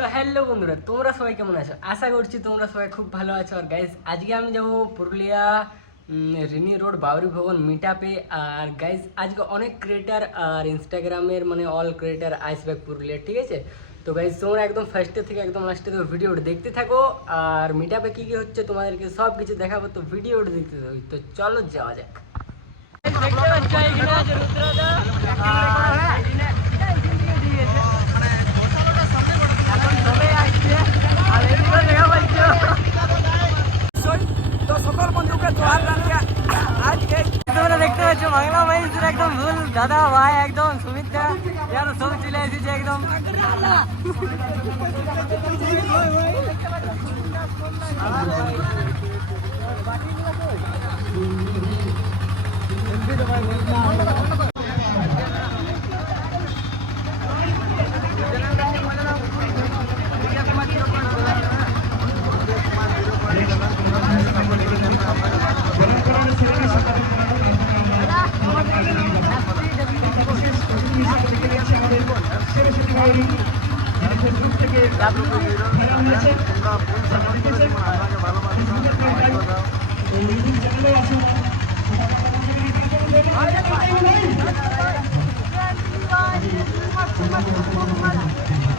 তো হ্যালো বন্ধুরা, তোমরা সবাই কেমন আছো? আশা করছি তোমরা সবাই খুব ভালো আছো। আর গাইস, আজকে আমি যাবো পুরুলিয়া রিনি রোড বাউরি ভবন মিট আপে। আর গাইস, আজকে অনেক ক্রিয়েটার আর ইনস্টাগ্রামের মানে অল ক্রিয়েটার আসবে পুরুলিয়া, ঠিক আছে? তো গাইস, তোমরা একদম ফার্স্টে থেকে একদম লাস্টে থেকে ভিডিওটা দেখতে থাকো। আর মিট আপে কী কী হচ্ছে তোমাদেরকে সব কিছু দেখাবো, তো ভিডিওটা দেখতে থাকো। তো চলো যাওয়া যাক। দেখতে পাচ্ছ এখানে আছে রুদ্রদা। তো সকল বন্ধুকে জোহার জানিয়ে আজকে তোমরা দেখতে পাচ্ছ বাংলা মাইন্সের একদম ভুল দাদা ভাই, একদম সুমিত্রা ইয়ার সব চলে এসেছে একদম।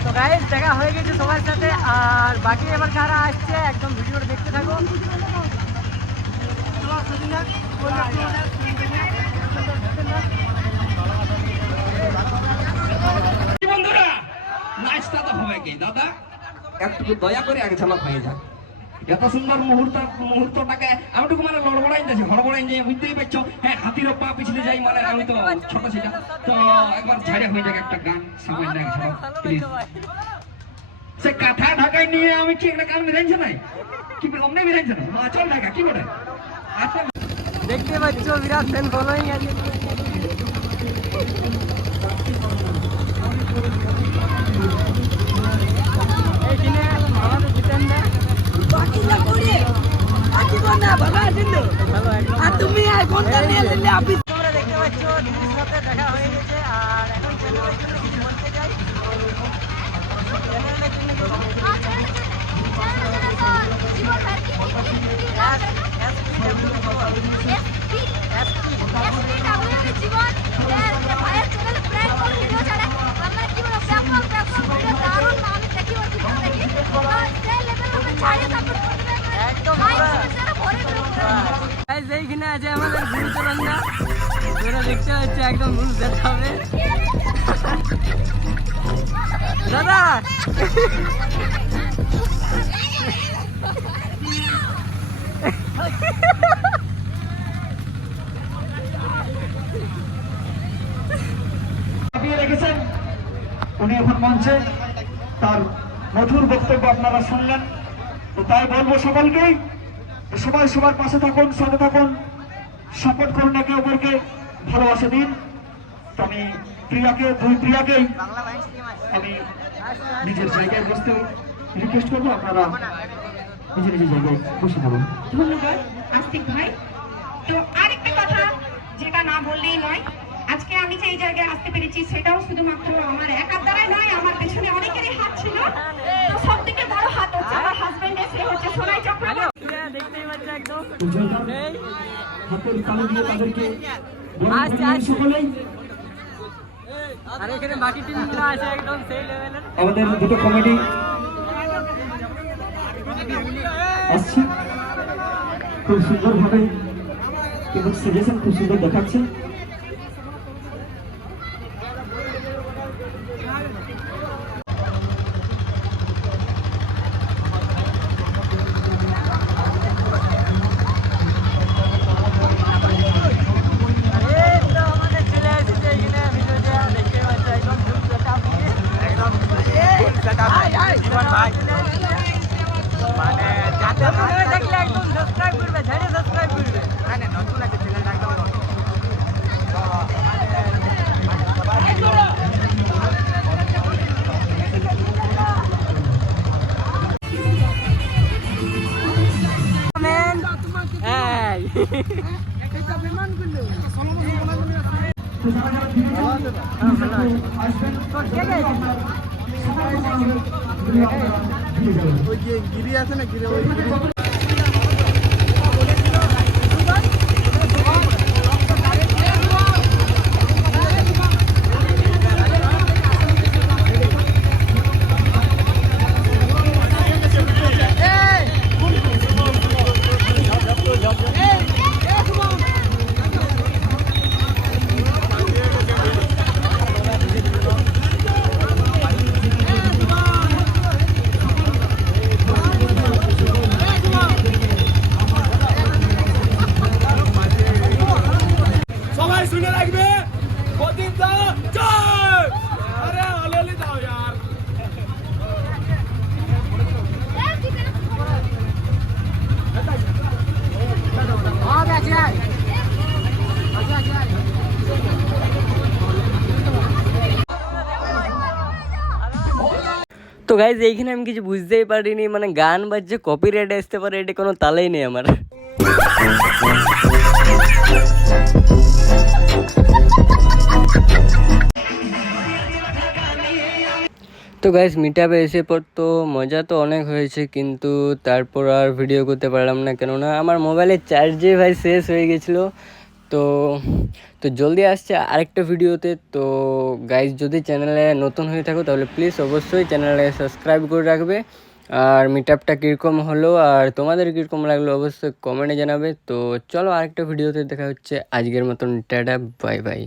তো গাইস, দেখা হয়ে গেছে সবার সাথে। আর বাকি এবার যারা আসছে একদম ভিডিওটা দেখতে থাকো। বন্ধুরা নাচটা তো হবে কি দাদা, একটু দয়া করে এক ঝলক হয়ে যাক। এত সুন্দর মুহূর্তটাকে আমি একটু মানে লড়বড়াই যাচ্ছি, হড়বড়াই যাই, বুঝতেই পারছো। হ্যাঁ, হাতির পা পিছলে যাই, মানে আমি তো ছোট ছিল। তো একবার ঝাড়ে হয়ে যাক একটা গান, সামান্য এক ঝলক প্লিজ। সে কাঁথা ঢাকায় নিয়ে আমি কি একটা গান বেরাইছে নাই, কি অমনে বেরাইছে না চল ঢাকা কি বলে। আচ্ছা, দেখতে পাচ্ছ বিরাট ফ্যান ফলোইং আছে। এইখানে আমাদের জিতেন দা বাকিটা করে আজীব না ভালো আছেন তো? ভালো একদম। আর তুমি আর কোনটা নিয়ে এলে আপনি? তোমরা দেখতে পাচ্ছ দিদির সাথে দেখা হয়ে গেছে। আর এখন চ্যানেলের জন্য কিছু বলতে চাই। চ্যানেলের জন্য এইখানে আছে আমাদের গুরুচরণ দা। তোমরা দেখতে পাচ্ছ একদম ভুল দেখাবে দাদা। রেখেছেন উনি এখন মঞ্চে, তার মধুর বক্তব্য আপনারা শুনলেন। তো তাই বলবো সকলকেই, সবাই সবার পাশে থাকুন, সাথে থাকুন, সাপোর্ট করুন, একে অপরকে ভালোবাসা দিন। তো আমি দুই প্রিয়াকেই আমি নিজের জায়গায় বসতে রিকোয়েস্ট করবো, আপনারা নিজের নিজের জায়গায় বসে থাকুন। ধন্যবাদ আস্তিক ভাই। তো আরেকটা কথা যেটা না বললেই নয়, আজকে আমি যে এই জায়গায় আসতে পেরেছি সেটাও শুধুমাত্র আমার একার দ্বারাই নয়, আমার পেছনে অনেকেরই হাত ছিল। তো সব থেকে বড় হাত হচ্ছে আমার হাজবেন্ডের, সে হচ্ছে সোনাই চক্রবর্তী। দেখতেই পাচ্ছ একদম হাতের তালি দিয়ে তাদেরকে সকলেই। আর এখানে বাকি টিমগুলো আছে একদম সেই লেভেলের। আমাদের দুটো কমেডি আসছে, খুব সুন্দর ভাবে এবং সাজেশন খুব সুন্দর দেখাচ্ছে। দেখলে একদম সাবস্ক্রাইব করবে, ঝাড়ে সাবস্ক্রাইব করবে। নতুন আছে চ্যানেলটা একদম। সবাই শুনে রাখবে প্রদীপ দা জয় আরে হলেলি দাও यार তো গাইজ এইখানে আমি কিছু বুঝতেই পারিনি, মানে গান বাজছে কপিরাইট আসতে পারে, এটা কোনো তালেই নেই আমার। তো গাইজ মিট আপে এসে পর তো মজা তো অনেক হয়েছে, কিন্তু তারপর আর ভিডিও করতে পারলাম না, কেননা আমার মোবাইলের চার্জে ভাই শেষ হয়ে গেছিলো। তো তো জলদি আসছে আরেকটা ভিডিওতে। তো গাইজ যদি চ্যানেলে নতুন হয়ে থাকো তাহলে প্লিজ অবশ্যই চ্যানেলে সাবস্ক্রাইব করে রাখবে। আর মিট আপটা কীরকম হলো আর তোমাদের কীরকম লাগলো অবশ্যই কমেন্টে জানাবে। তো চলো আরেকটা ভিডিওতে দেখা হচ্ছে, আজকের মতন টাটা, বাই বাই।